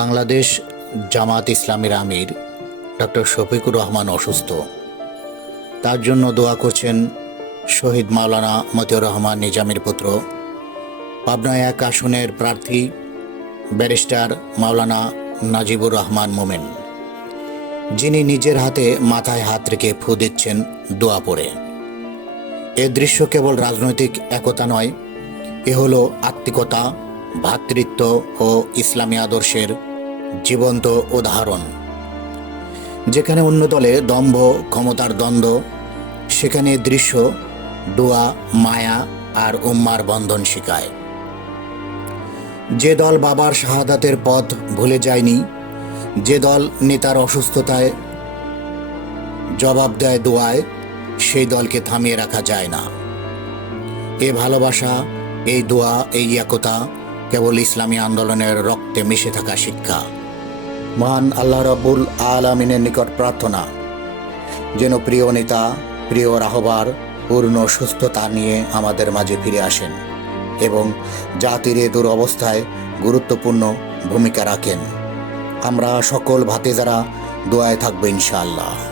বাংলাদেশ জামাত ইসলামের আমির ডক্টর শফিকুর রহমান অসুস্থ। তার জন্য দোয়া করছেন শহীদ মাওলানা মতিউর রহমান নিজামের পুত্র। পাবনা এক আসনের প্রার্থী, ব্যারিস্টার মাওলানা নাজিবুর রহমান মোমেন। যিনি নিজের হাতে মাথায় হাত রেখে ফু দিচ্ছেন দোয়া পড়ে। এ দৃশ্য কেবল রাজনৈতিক একতা নয়, এ হলো আত্মিকতা ভ্রাতৃত্ব ও ইসলামী আদর্শের জীবন্ত উদাহরণ। যেখানে অন্য দলে দম্ভ, ক্ষমতার দ্বন্দ্ব, সেখানে দৃশ্য দোয়া মায়া আর উম্মার বন্ধন শিখায়। যে দল বাবার শাহাদাতের পথ ভুলে যায়নি, যে দল নেতার অসুস্থতায় জবাব দেয় দোয়ায়, সেই দলকে থামিয়ে রাখা যায় না। এ ভালোবাসা, এই দোয়া, এই একতা কেবল ইসলামী আন্দোলনের রক্তে মিশে থাকা শিক্ষা। মহান আল্লাহ রব্বুল আলমিনের নিকট প্রার্থনা। যেন প্রিয় নেতা, প্রিয় রাহবার, পূর্ণ সুস্থতা নিয়ে আমাদের মাঝে ফিরে আসেন এবং জাতির এ দুরবস্থায় গুরুত্বপূর্ণ ভূমিকা রাখেন। আমরা সকল ভাতে যারা দোয়ায় থাকব ইনশাআল্লাহ।